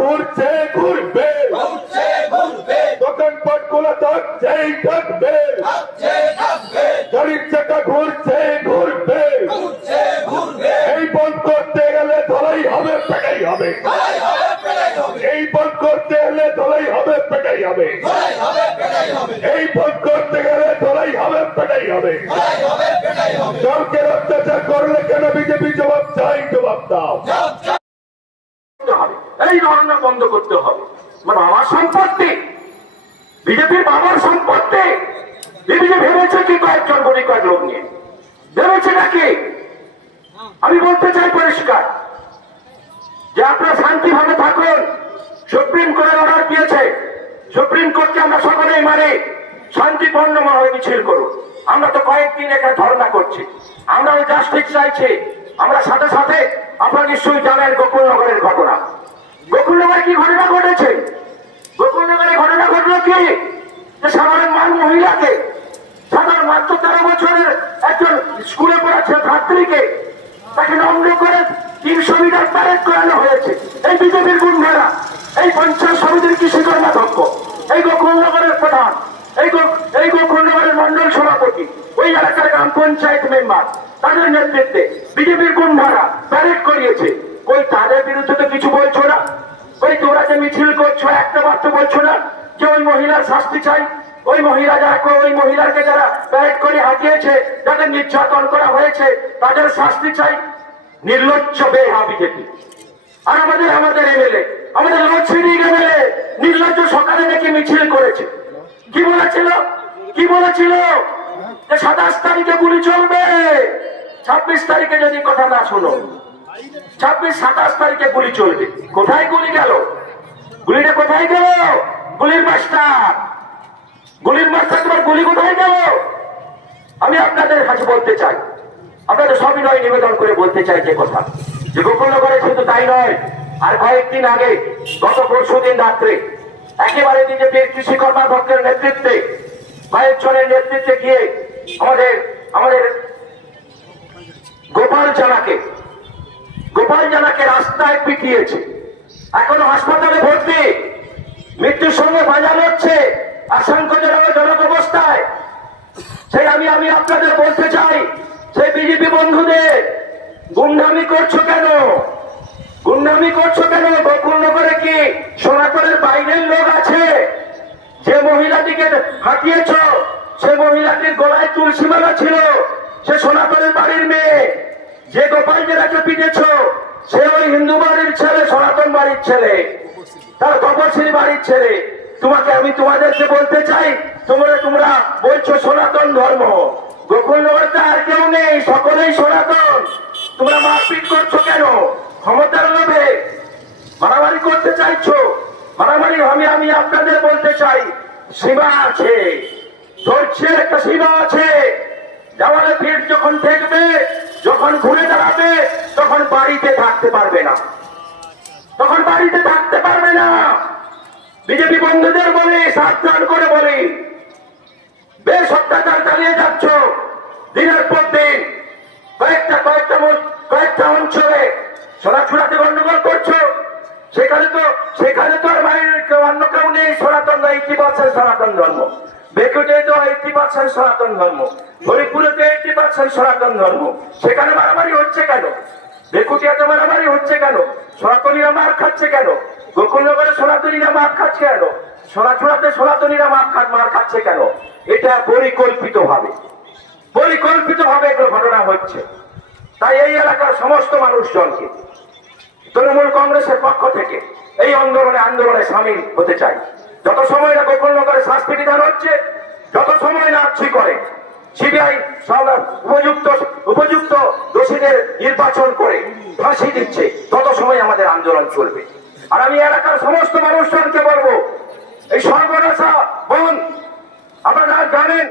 ঘুরছে ঘুরবে। দোকানপাটগুলো থাকছেই থাকবে গাড়ির চাকা ঘুরছে ঘুরবে। এই বন্ধ করতে গেলে ধলাই হবে পেটাই হবে। এই বন্ধ করতে গেলে ধলাই হবে পেটাই হবে। এই বন্ধ করতে গেলে ধলাই হবে পেটাই হবে। কাউকে অত্যাচার করলে কেন বিজেপি জবাব চাই জবাব দাও জব জব করতে হবে এই ধরনা বন্ধ করতে হবে। মানে আমার সম্পত্তি, বিজেপির বাবার সম্পত্তি। বিজেপি ভেবেছে কি কয়েকজন বলি কয়েক লোক নিয়ে। ভেবেছে নাকি? আমি বলতে চাই পরিষ্কার, যে আপনারা শান্তিভাবে থাকুন। সুপ্রিম কোর্টের অর্ডার দিয়েছে। সুপ্রিম কোর্টকে আমরা সকলেই মানে শান্তিপূর্ণভাবে মিছিল করুন। আমরা তো কয়েকদিন এখানে ধর্ণা করছি। আমরা ওই জাস্টিস চাইছি। আমরা সাথে সাথে আপনারা নিশ্চয়ই জানেন গোকুলনগরের ঘটনা। গোকুলনগরে কি ঘটনা ঘটেছে? গোকুলনগরে ঘটনা ঘটলো কি? যে সাধারণ মান মহিলাকে, সাধারণ মাত্র তেরো বছরের একজন স্কুলে পড়া ছাত্রীকে তাকে নম্র করে তিনশো মিটার প্যারেড করানো হয়েছে। এই বিজেপির গুন্ডারা, এই পঞ্চায়েত সমিতির কৃষি কর্মাধ্যক্ষ এই গোকুলনগরের প্রধান, এই এই গোকুলনগরের মন্ডল সভাপতি, ওই এলাকার গ্রাম পঞ্চায়েত মেম্বার তাদের নেতৃত্বে বিজেপির গুন্ডারা প্যারেড করিয়েছে। ওই তাদের বিরুদ্ধে তো কিছু বলছো না? ওই তোমরা যে মিছিল করছ, একটা মাত্র বলছো না? যে ওই মহিলার শাস্তি চাই। ওই মহিলা যারা ওই মহিলাকে যারা প্যারেড করে হাঁটিয়েছে যাদের নির্যাতন করা হয়েছে, তাদের শাস্তি চাই। নির্লজ্জ বেহা বিজেপি আর আমাদের আমাদের এমএলএ আমাদের লোডশেডিং এমএলএ নির্লজ্জ সকালে নাকি মিছিল করেছে। কি বলেছিল? কি বলেছিল? যে সাতাশ তারিখে গুলি চলবে। ছাব্বিশ তারিখে যদি কথা না শোনো। ছাব্বিশ, সাতাশ তারিখে গুলি চলবে। কোথায় গুলি গেল? গুলিটা কোথায় গেল? গুলির মাস্টার। গুলির মাস্টার, তোমার গুলি কোথায় গেল? আমি আপনাদের কাছে বলতে চাই। আপনাদের সবিনয় নিবেদন করে বলতে চাই যে কথা। যে গোকুলনগরে শুধু তাই নয়, আর কয়েকদিন আগে, গত পরশু দিন রাত্রে, একেবারে বিজেপির কৃষি কর্মাধ্যক্ষের নেতৃত্বে, কয়েকজনের নেতৃত্বে গিয়ে আমাদের আমাদের গোপাল জানাকে গোপাল জানাকে রাস্তায় পিটিয়েছে। এখনও হাসপাতালে ভর্তি। মৃত্যুর সঙ্গে বাজানো হচ্ছে আশঙ্কাজনক জনক অবস্থায়। সেই আমি আমি আপনাদের বলতে চাই, সেই বিজেপি বন্ধুদের, গুন্ডামি করছ কেন? গুন্ডামি করছ কেন? গোকুলনগরে কি সোনাপুরের বাইরের লোক আছে? যে মহিলাটিকে হাঁটিয়েছ, সে মহিলাটির গলায় তুলসী মালা ছিল, সে সোনাপুরের বাড়ির মেয়ে। যে গোপাল জেলাকে পিটেছ, সে ওই হিন্দু বাড়ির ছেলে, সনাতন বাড়ির ছেলে। তার তপশিলি বাড়ির ছেলে। তোমাকে আমি তোমাদেরকে বলতে চাই, তোমরা তোমরা বলছো সনাতন ধর্ম। গোকুলনগরতে আর কেউ নেই, সকলেই সনাতন। তোমরা মারপিট করছ কেন? ক্ষমতার লোভে মারামারি করতে চাইছো? মারামারি আমি আমি আপনাদের বলতে চাই, সীমা আছে। ধৈর্যের একটা সীমা আছে। দেওয়ালে ভিড় যখন দেখবে যখন ঘুরে দাঁড়াবে তখন বাড়িতে থাকতে পারবে না। তখন বাড়িতে থাকতে পারবে না। বিজেপি বন্ধুদের বলে সাবধান করে বলি। বেশ অত্যাচার চালিয়ে যাচ্ছ। দিনের পর দিন কয়েকটা কয়েকটা কয়েকটা অঞ্চলে সোনাছুড়াতে গন্ডগোল করছ। সেখানে তো সেখানে তো আর কেউ অন্য কেউ নেই, সনাতন সনাতন ধর্ম। বেকুটে তো সনাতন ধর্ম, হরিপুরে তো সনাতন ধর্ম। সেখানে মারামারি হচ্ছে কেন? বেকুটিয়াতে মারামারি হচ্ছে কেন? সনাতনীরা মার খাচ্ছে কেন? গোকুলনগরে সনাতনীরা মার খাচ্ছে কেন? সনাতনীরা মার মার খাচ্ছে কেন? এটা পরিকল্পিত ভাবে পরিকল্পিত ভাবে এগুলো ঘটনা হচ্ছে। তাই এই এলাকার সমস্ত মানুষজনকে তৃণমূল কংগ্রেসের পক্ষ থেকে এই আন্দোলনে আন্দোলনে সামিল হতে চাই। যত সময় না গোকুলনগরে শাস্তি বিধান হচ্ছে, যত সময় না আচ্ছি করে সিবিআই উপযুক্ত উপযুক্ত দোষীদের নির্বাচন করে ফাঁসি দিচ্ছে, তত সময় আমাদের আন্দোলন চলবে। আর আমি এলাকার সমস্ত মানুষজনকে বলব, এই সর্বনাশা বন, আপনারা জানেন